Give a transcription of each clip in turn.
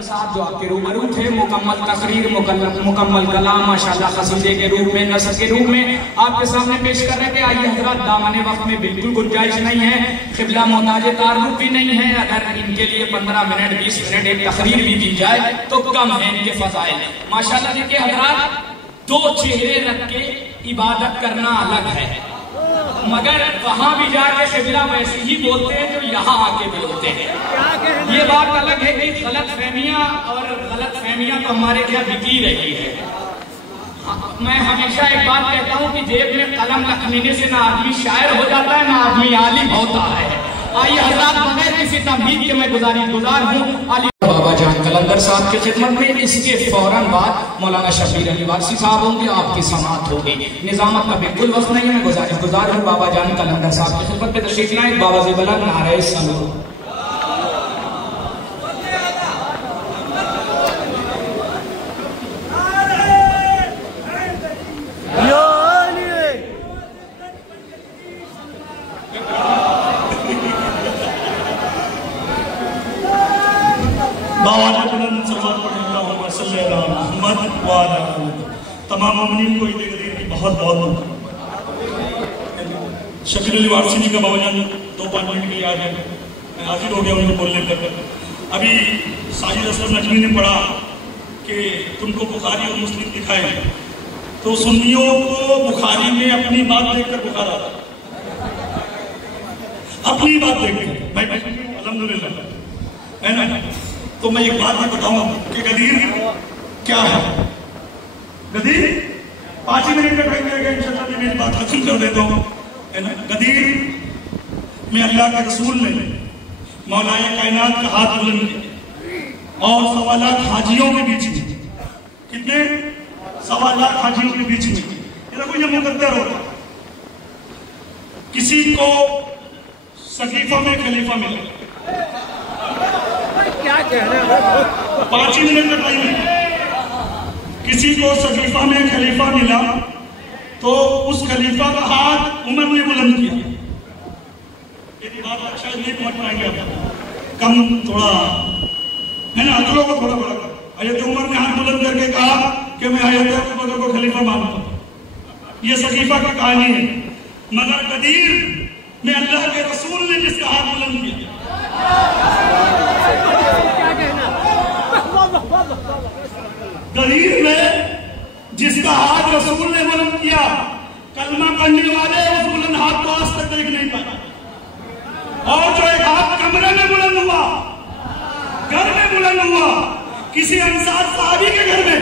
कलंदर साहब जो आपके रूबरू थे, मुकम्मल तकरीर, मुकम्मल कलाम माशाल्लाह कसीदे के रूप में, नसर के रूप में आपके सामने पेश कर रहे थे। आइए हजरत, दामने वक्त में बिल्कुल गुंजाइश नहीं है, क़िबला मोहताज तारुफ भी नहीं है, अगर इनके लिए 15 मिनट 20 मिनट एक तकरीर भी दी जाए तो कम है इनके फज़ाइल। माशाल्लाह देखिए हजरत, दो चेहरे रख के इबादत करना अलग है, मगर वहां भी जाके क़िबला वैसे ही बोलते हैं जो यहाँ आके बोलते हैं। ये बात अलग है कि गलत फहमियां तो हमारे यहाँ बिकी रही है। मैं हमेशा एक बात कहता हूँ कि जेब में कलम रखने से ना आदमी शायर हो जाता है, ना आदमी आलिम होता है। आइए हज़रात, बगैर किसी तमहीद के मैं गुजार हूँ अली बाबा जान कलंदर साहब की खिदमत में। इसके फौरन बाद मौलाना शबीर अली वारसी साहब होंगे, आपकी समाअत होगी। निजामत का बिल्कुल वक्त नहीं है, मैं गुजार हूँ बाबा जान कलंदर साहब की खिदमत में तशरीफ लाएं। बाबा से बुलंद नारे सलाम। तमाम मोमिनीन को ईद गदीर की बहुत बहुत शबीर अली वारसी जी का बाबाजान 2-5 मिनट के लिए आ गए, मैं हाजिर हो गया उनको बोलने पर। अभी साजिद असलम नजमी ने पढ़ा कि तुमको बुखारी और मुस्लिम दिखाए, तो सुन्नियों को बुखारी में अपनी बात देखकर बुखार आता, अपनी बात देखकर भाई अल्हम्दुलिल्लाह है ना। तो मैं एक बात बताऊंगा कि गदीर क्या है। गदीर 5 ही मिनट में टाइम लगेगा, इंशाअल्लाह मैं मेरी बात खत्म कर देता हूँ, है ना। गदीर में अल्लाह के रसूल ने मौलाए कायनात का हाथ बुलंद किया और 1.25 लाख हाजियों के बीच में, कितने 1.25 लाख हाजियों के बीच में, ये देखो ये मुकद्दर होगा। किसी को सकीफा में खलीफा मिला, क्या कह रहे हो, 5 ही मिनट में टाइम है। किसी को सकीफा में खलीफा मिला तो उस खलीफा का हाथ उमर ने बुलंद किया। मेरी बात शायद नहीं पहुंच पाएंगे, कम थोड़ा है ना, अकलों को थोड़ा बड़ा कर। हज़रत उमर ने हाथ बुलंद करके कहा कि मैं हज़रत अबू बकर को खलीफा मानता हूं। ये सकीफा की कहानी है। मगर गदीर में अल्लाह के रसूल ने जिसका हाथ बुलंद किया, गदीर में जिसका हाथ रसूल ने बुलंद किया, कलमा पढ़ने वाले उस बुलंद हाथ को आज तक देख नहीं पाए। और जो एक हाथ कमरे में बुलंद हुआ, घर में बुलंद हुआ, किसी अंसार साहबी के घर में,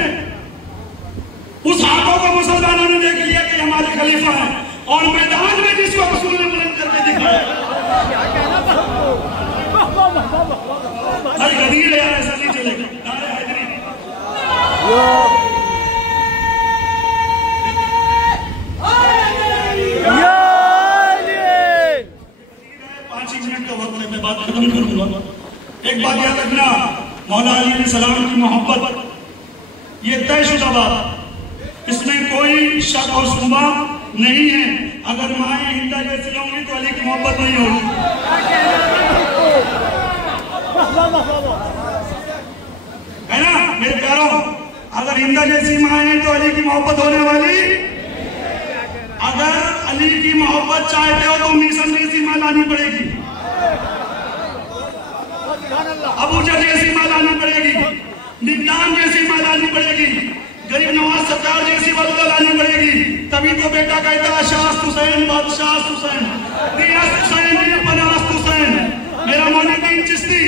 उस हाथों को मुसलमानों ने देख लिया कि हमारे खलीफा है। और मैदान में जिसको रसूल ने बुलंद करके दिखाया, अरे गदीर यार ऐसा नहीं चलेगा। नारे हैदरी 5 मिनट का वक्त है, मैं बात खत्म करूंगा। एक बात याद रखना, मौला अली ने सलाम की मोहब्बत ये तयशुदा बात, इसमें कोई शक और शुबा नहीं है। अगर माए हिंदा जैसी होंगी तो अली की मोहब्बत नहीं होगी, है ना मेरे प्यारों। अगर हिंदा जैसी माए हैं तो अली की मोहब्बत होने वाली। अगर अली की मोहब्बत चाहते हो तो मिशन जैसी माँ लानी पड़ेगी, अबूजा जैसी माँ लानी पड़ेगी, निगरान जैसी माँ लानी पड़ेगी, गरीब नवाज सरकार जैसी वल्दा लानी पड़ेगी। तभी तो बेटा कहता है शास्त हुसैन, बादशाह हुसैन, रियासत हुसैन, पनास्त हुसैन। मेरा मोइनुद्दीन चिश्ती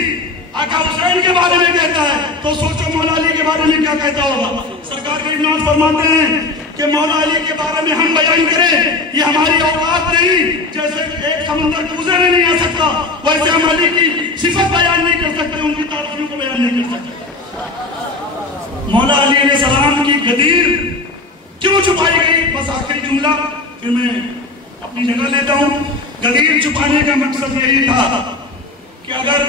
आका हुसैन के बारे में कहता है, तो सोचो मौला अली के बारे में क्या कहता होगा। सरकार गरीब नवाज फरमाते हैं कि मौला अली के बारे में हम बयान करें, ये हमारी औकात नहीं। जैसे एक समुद्र गुजर नहीं आ सकता, वैसे हम अली की सिफत बयान नहीं कर सकते, उनकी तारीफों को बयान नहीं कर सकते। मौला अली अलैहि सलाम की गदीर क्यों छुपाई गई, बस आखिरी जुमला फिर मैं अपनी जगह लेता हूं। गदीर छुपाने का मकसद यही था कि अगर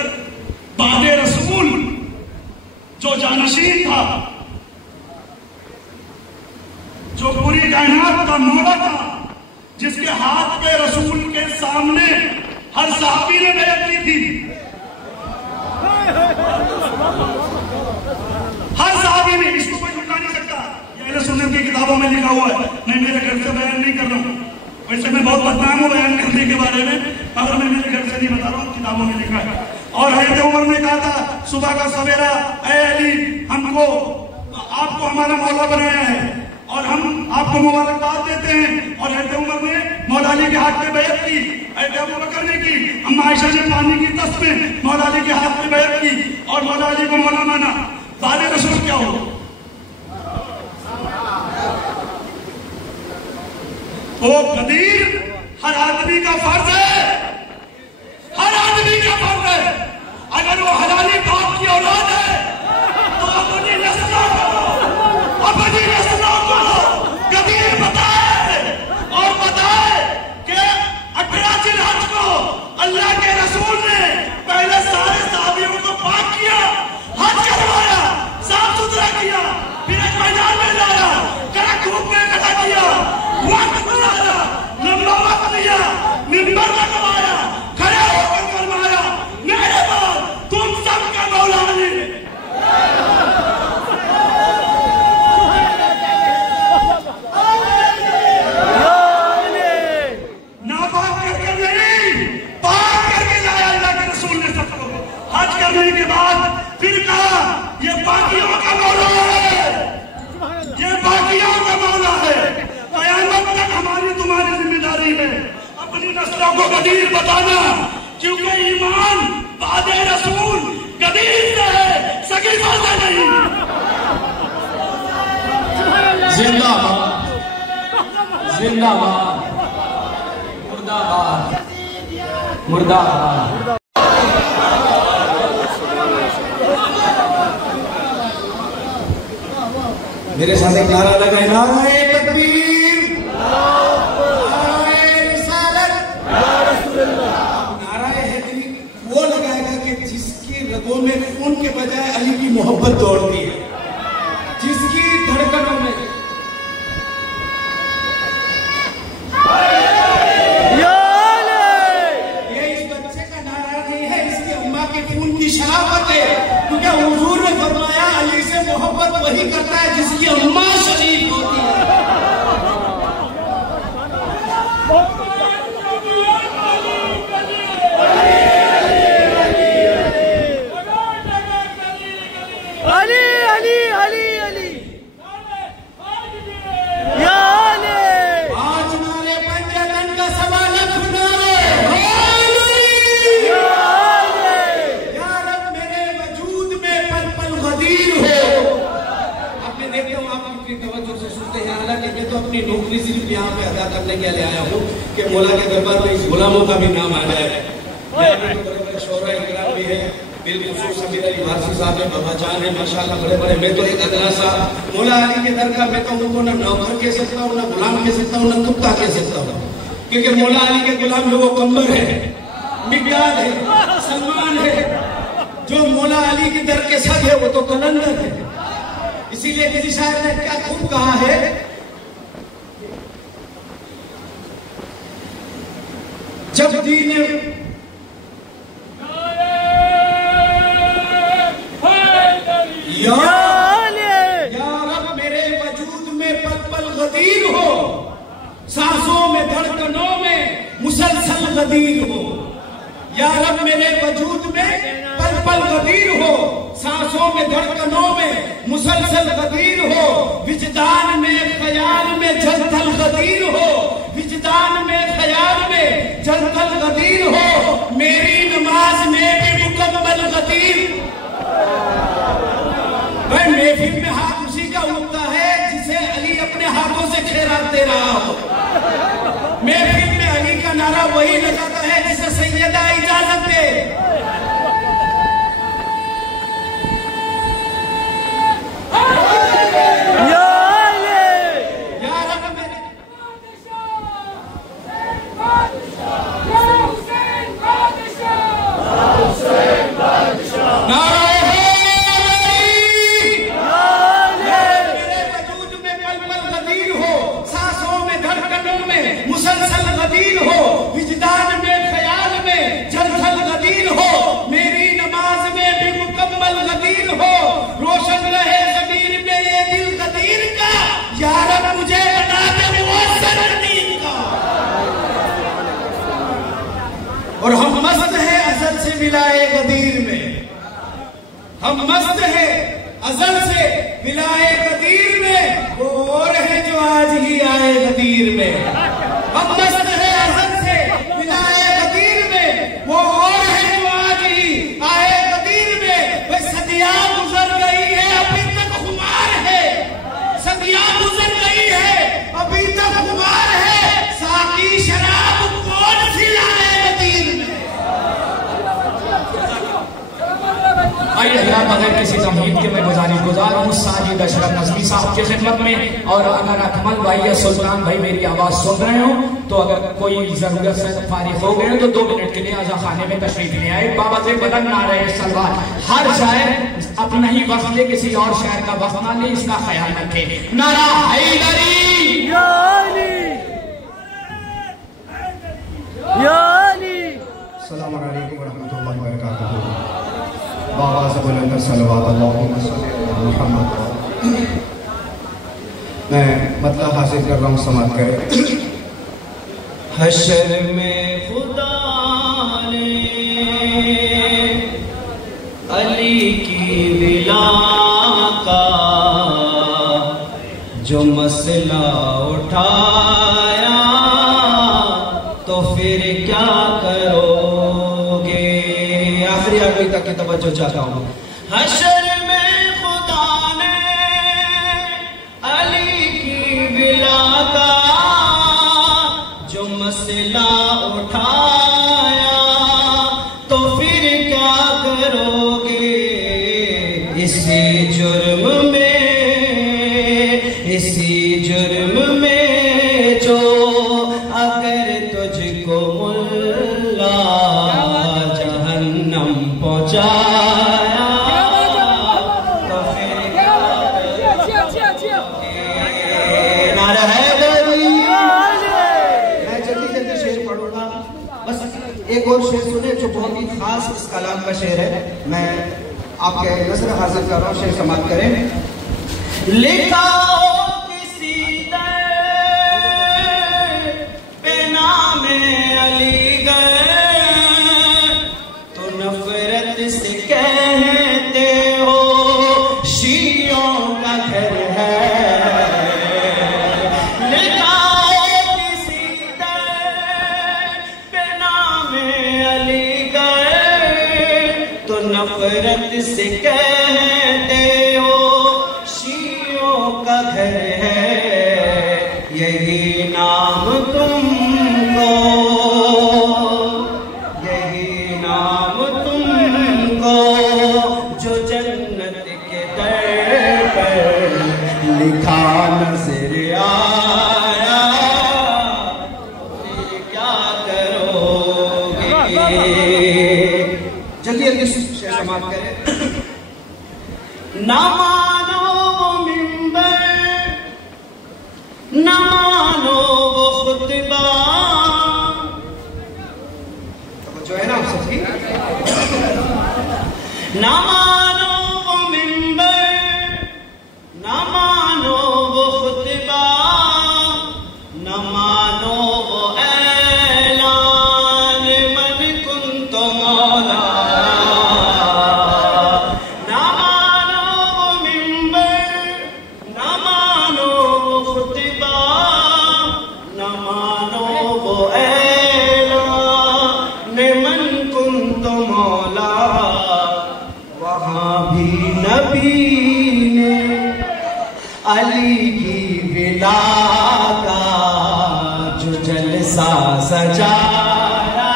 बादे रसूल जो जानशीन था, जो पूरी कायनात का मौला था, जिसके हाथ पे रसूल के सामने हर सहाबी ने बैत की थी, हर साहबी ने, इसको कोई झुका नहीं सकता। ये अहले सुन्नत की किताबों में लिखा हुआ है, मैं मेरे घर से बयान नहीं कर रहा हूँ। वैसे मैं बहुत बदनाम हूँ बयान करने के बारे में, मगर मैं मेरे घर से नहीं बता रहा हूँ, किताबों में लिखा है। और हज़रत उमर ने कहा था सुबह का सवेरा, ऐ अली, हमको आपको हमारा मौला बनाया है और हम आपको मुबारकबाद देते हैं। और हज़रत उमर ने मौला अली के हाथ में बैत की, हज़रत अबू बकर ने की, अम्मा आयशा ने पानी की तस्त में मौला अली के हाथ में बैत की और मौला अली को मौला माना। बाले रसूल क्या हो? तो गदीर हर आदमी का फर्ज है, हर आदमी का फर्ज है। अगर वो हलाली बाप की औलाद है तो अपनी नस्लों को गदीर बताए और बताए कि 18 जिलहज को अल्लाह के रसूल ने पहले सारे साहबियों को पाक किया, हज करवाया, साफ सुथरा किया, फिर एक मैदान में लाया, कड़क धूप में खड़ा किया, वक्त गुजारा, लंबा वक्त लिया, मिंबर लगवाया, खड़े होकर फरमाया, मेरे बाद तुम सबका मौला अली। नापाक करके नहीं, पाक करके लाया अल्लाह के रसूल ने सबको। हज करने के बाद फिर कहा ये बाकियों का मौला है, ये बाकियों का मौला है। कयामत तक हमारी तुम्हारी जिम्मेदारी है अपनी नस्लों को गदीर बताना, क्योंकि ईमान बादे रसूल गदीर से है, सगी बातें नहीं। जिंदाबाद, जिंदाबाद, मुर्दाबाद, मुर्दाबाद। मेरे साथ एक नारा लगाए, नारे तकबीर, नारे रिसालत, नाराए हैदरी वो लगाएगा कि जिसकी रगों में खून के बजाय अली की मोहब्बत दौड़ती है, जिसकी धड़कनों में ये इस बच्चे का नारा नहीं है, इसकी अम्मा के खून की शराफत है। क्योंकि हुजूर ने फरमाया अली से मोहब्बत वही करता है जिसकी अम्मा शरीफ होती है। अली अली अली अली या अली, आज नारे पंचतन का सवाल नारे या रब मेरे वजूद में पल पल गदीर हो। आपने देखते हो, आप अपनी तवज्जो से सुनते हैं। हालांकि मैं तो अपनी नौकरी सिर्फ यहाँ पे अदा करने के लिए आया हूँ कि मौला के दरबार में इस गुलामों का भी नाम आ जाए। बड़े शोरा इकराम भी है, बिल्कुल समीर अली फारसी साहब है, बाबा जान है, माशाल्लाह बड़े बड़े। मैं तो एक अदना सा मौला अली के दर का, मैं तो उनको ना नौकर कह सकता हूँ, ना गुलाम कह सकता हूँ, ना कुत्ता कह सकता हूँ। क्योंकि मौला अली के गुलाम जो वो कंबर है, मिकदाद है, सलमान है। जो मौला अली के दर के सग है वो तो कलंदर है। इसीलिए किसी शायर ने क्या खूब कहा है, जब दीन या रब मेरे वजूद में पल पल गदीर हो, सांसों में धड़कनों में मुसलसल गदीर हो। या रब मेरे वजूद में पल पल गदीर हो, सांसों में धड़कनों में मुसलसल गदीर हो। विजदान में ख्याल में जलथल गदीर हो, विजदान में ख्याल में जलथल गदीर हो। मेरी नमाज में भी मुकम्मल गदीर। महफिल में हाथ उसी का उठता है जिसे अली अपने हाथों से खैरात दे रहा हो। महफिल में अली का नारा वही लगाता है जिसे सैयदा इजाजत दे। और हम मस्त हैं अजल से मिलाए गदीर में, हम मस्त हैं अजल से मिलाए गदीर में, वो और है जो आज ही आए गदीर में। हम मस्त हैं अजल से मिलाए गदीर में, वो और है जो आज ही आए गदीर में। वह सदियां गुजर गई है अभी तक खुमार है, सदियां गुजर गई है अभी तक खुमार है, साकी शराब कौन सी लाए गदीर में। आइए हजरात, बगैर किसी तमहीद के मैं गुजार हूँ साजिद अशरफ नज़मी साहब की खिदमत में। और अगर अकमल भाई या सुल्तान भाई मेरी आवाज सुन रहे हो तो अगर कोई जरूरत से फारिग हो गए तो 2 मिनट के लिए आजा खाने में तशरीफ ले आए। बाबा से बदन नारे सलवार। हर शायर अपना ही वक्त ले, किसी और शायर का वक्त ना ले, इसका ख्याल रखे। नारा हैदरी या अली, या अली। अस्सलामु अलैकुम व रहमतुल्लाहि व बरकातुहू। बाबा से बुलंद सलवात मोहम्मद। मैं मतलब हासिल कर रहा हूँ, समाप्त करें। हशर में खुदा ने अली की विला का जो मसला उठाया, तो फिर क्या करोगे। आखिरी आखिरी तक की तवज्जो चाहता हूँ। हशर में खुदा ने अली की विला का जो मसला उठाया, तो फिर क्या करोगे। इसी जुर्म में जो अगर तुझको मुल्ला जहन्नम पहुंचाया, तो फिर क्या करोगे। नारा हैदरी। मैं जल्दी शेर पढ़ूंगा, बस एक और शेर सुने जो बहुत ही खास इस कलाम का शेर है। मैं आपके नजर हाजिर कर रहा हूँ, शेर समाप्त करें। लिखा किसी पे नाम अली गए, तो नफरत से कहते हो शियों का घर है। लिखा किसी पे नाम अली गए, तो नफरत से कहते हो शियों का घर है। यही नाम तुमको, यही नाम तुमको जो जन्नत के दर पर लिखा नजर आया, फिर क्या करोगे। जल्दी जल्दी शेर समाप्त करें। ना मानो वो मिंबर, ना मानो वो खुतबा, तो जो है ना आप सबकी। ना मानो वो मिंबर, ना मानो वो खुतबा, ना मानो वो ऐलान मन कुन तो मौला। अली की विला का जो जलसा सजाया,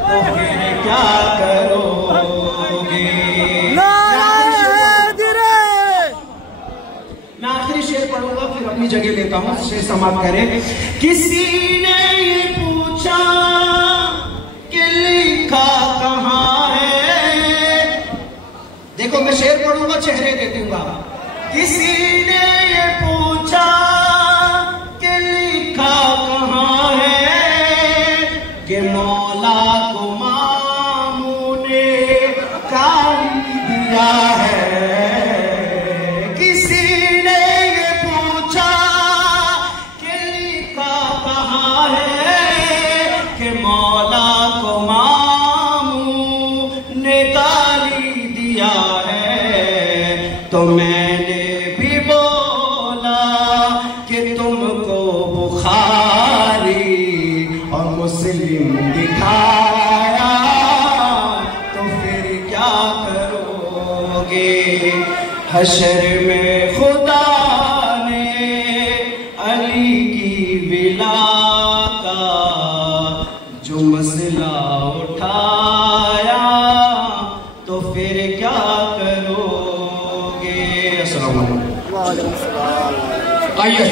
तो फिर क्या करोगे। मैं आखिरी शेर पढ़ूंगा, फिर अपनी जगह लेता हूँ, शेर समाप्त करें। किसी ने ये पूछा कि लिखा कहाँ है। देखो मैं शेर पढ़ूंगा, चेहरे दे दूंगा। किसी ने ये पूछा कि लिखा कहाँ है, कि मौला को मामू ने काली दिया है। किसी ने ये पूछा कि लिखा कहाँ है, कि मौला हशर में खुदा ने अली की विला का जो मसला उठाया तो फिर क्या करोगे? अस्सलाम वालेकुम। आइए